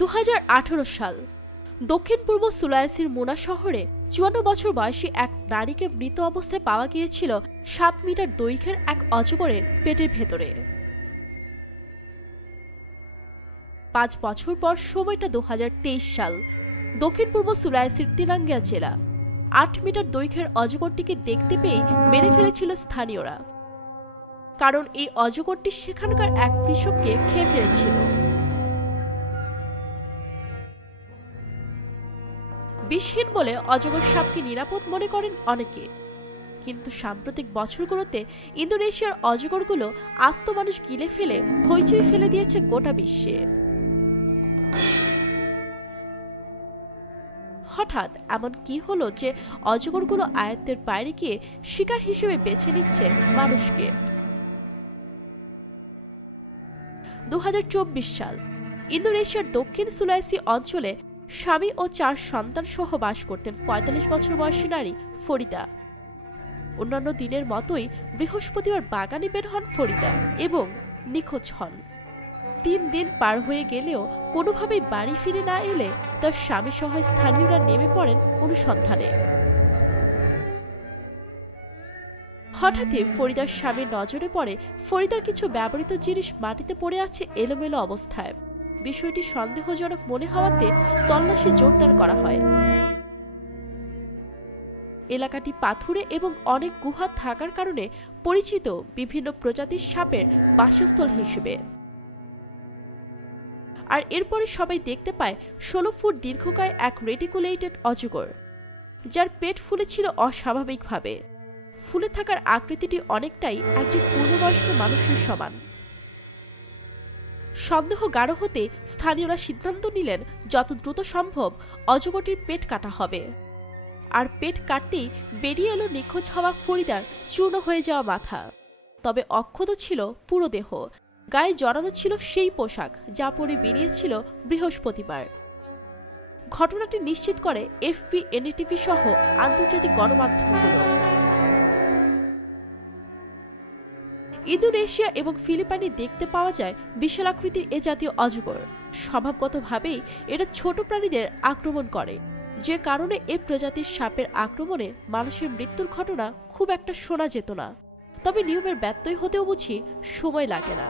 2018 সাল দক্ষিণ পূর্ব সুলাইসির মুনা শহরে 54 বছর বয়সী এক নারীকে মৃত অবস্থায় পাওয়া গিয়েছিল 7 মিটার দৈর্ঘ্যের এক অজগরের পেটের ভেতরে। 5 বছর পর সময়টা 2023 সাল দক্ষিণ পূর্ব সুলাইসির তিনাঙ্গিয়া জেলা। 8 মিটার দৈর্ঘ্যের অজগরটিকে দেখতে পেয়ে মেরে ফেলেছিল স্থানীয়রা, কারণ এই অজগরটি সেখানকার এক কৃষককে খেয়ে ফেলেছিল। বিষহীন বলে অজগর সাপকে নিরাপদ মনে করেন অনেকে, কিন্তু সাম্প্রতিক বছরগুলোতে ইন্দোনেশিয়ার অজগরগুলো আস্ত মানুষ গিলে ফেলে হইচই ফেলে দিয়েছে গোটা বিশ্বে। হঠাৎ এমন কি হলো যে অজগরগুলো আয়ত্তের বাইরে গিয়ে শিকার হিসেবে বেছে নিচ্ছে মানুষকে? 2024 সাল ইন্দোনেশিয়ার দক্ষিণ সুলাইসি অঞ্চলে স্বামী ও 4 সন্তান সহ বাস করতেন 45 বছর বয়সী নারী ফরিদা। অন্যান্য দিনের মতোই বৃহস্পতিবার বাগানে বের হন ফরিদা এবং নিখোঁজ হন। 3 দিন পার হয়ে গেলেও কোনোভাবেই বাড়ি ফিরে না এলে তার স্বামী সহ স্থানীয়রা নেমে পড়েন অনুসন্ধানে। হঠাৎই ফরিদার স্বামীর নজরে পড়ে ফরিদার কিছু ব্যবহৃত জিনিস মাটিতে পড়ে আছে এলোমেলো অবস্থায়। বিষয়টি সন্দেহজনক মনে হওয়াতে তল্লাশি জোরদার করা হয়। এলাকাটি পাথুরে এবং অনেক গুহা থাকার কারণে পরিচিত বিভিন্ন প্রজাতির সাপের বাসস্থল হিসেবে। আর এরপরে সবাই দেখতে পায় 16 ফুট দীর্ঘকায় এক রেটিকুলেটেড অজগর, যার পেট ফুলেছিল অস্বাভাবিকভাবে। ফুলে থাকার আকৃতিটি অনেকটাই একজন পূর্ণবয়স্ক মানুষের সমান। সন্দেহ গাঢ় হতে স্থানীয়রা সিদ্ধান্ত নিলেন যত দ্রুত সম্ভব অজগরটির পেট কাটা হবে। আর পেট কাটতেই বেরিয়ে এলো নিখোঁজ হওয়া ফরিদার চূর্ণ হয়ে যাওয়া মাথা। তবে অক্ষত ছিল পুরো দেহ, গায়ে জড়ানো ছিল সেই পোশাক যা পরে বেরিয়েছিল বৃহস্পতিবার। ঘটনাটি নিশ্চিত করে এফপি, এনডিটিভি সহ আন্তর্জাতিক গণমাধ্যমগুলো। ইন্দোনেশিয়া এবং ফিলিপাইনে দেখতে পাওয়া যায় বিশাল আকৃতির এ জাতীয় অজগর। স্বভাবগতভাবেই এরা ছোট প্রাণীদের আক্রমণ করে, যে কারণে এ প্রজাতির সাপের আক্রমণে মানুষের মৃত্যুর ঘটনা খুব একটা শোনা যেত না। তবে নিয়মের ব্যত্যয় হতেও বুঝি সময় লাগে না।